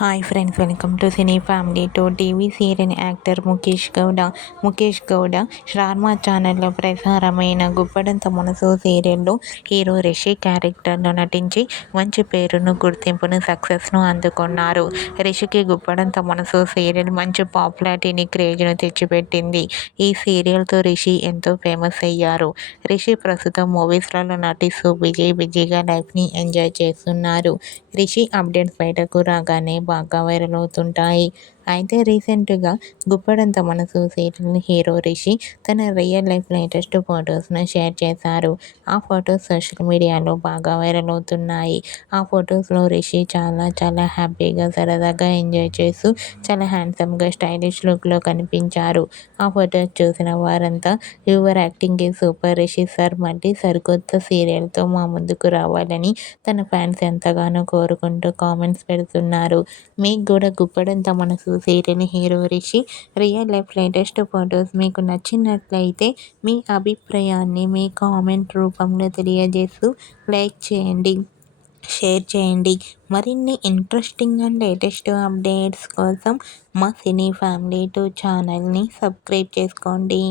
Hi friends, welcome to cine family two. TV serial actor Mukesh Gowda Star Maa ఛానల్లో ప్రసారమైన గుప్పడంత మనసు సీరియల్లో హీరో రిషి క్యారెక్టర్లో నటించి మంచి పేరును, గుర్తింపును, సక్సెస్ను అందుకున్నారు. రిషికి గుప్పడంత మనసు సీరియల్ మంచి పాపులారిటీని, క్రేజ్ను తెచ్చిపెట్టింది. ఈ సీరియల్తో రిషి ఎంతో ఫేమస్ అయ్యారు. రిషి ప్రస్తుతం మూవీస్లలో నటిస్తూ బిజీగా లైఫ్ని ఎంజాయ్ చేస్తున్నారు. రిషి అప్డేట్స్ బయటకు రాగానే బాగా వైరల్ అవుతుంటాయి. అయితే రీసెంట్గా గుప్పడంత మనసు సీరియల్ హీరో రిషి తన రియల్ లైఫ్ లేటెస్ట్ ఫొటోస్ను షేర్ చేశారు. ఆ ఫొటోస్ సోషల్ మీడియాలో బాగా వైరల్ అవుతున్నాయి. ఆ ఫొటోస్లో రిషి చాలా హ్యాపీగా, సరదాగా ఎంజాయ్ చేస్తూ చాలా హ్యాండ్సమ్గా, స్టైలిష్ లుక్లో కనిపించారు. ఆ ఫొటోస్ చూసిన వారంతా your acting is super Rishi sir, మళ్ళీ సరికొత్త సీరియల్తో మా ముందుకు రావాలని తన ఫ్యాన్స్ ఎంతగానో కోరుకుంటూ కామెంట్స్ పెడుతున్నారు. మీకు కూడా గుప్పడంత మనసు serial hero Rishi real life latest photos మీకు నచ్చినట్లయితే మీ అభిప్రాయాన్ని మీ కామెంట్ రూపంలో తెలియజేస్తూ లైక్ చేయండి, షేర్ చేయండి. మరిన్ని ఇంట్రెస్టింగ్ అండ్ లేటెస్ట్ అప్డేట్స్ కోసం మా సినీ ఫ్యామిలీ 2 ఛానల్ని సబ్స్క్రైబ్ చేసుకోండి.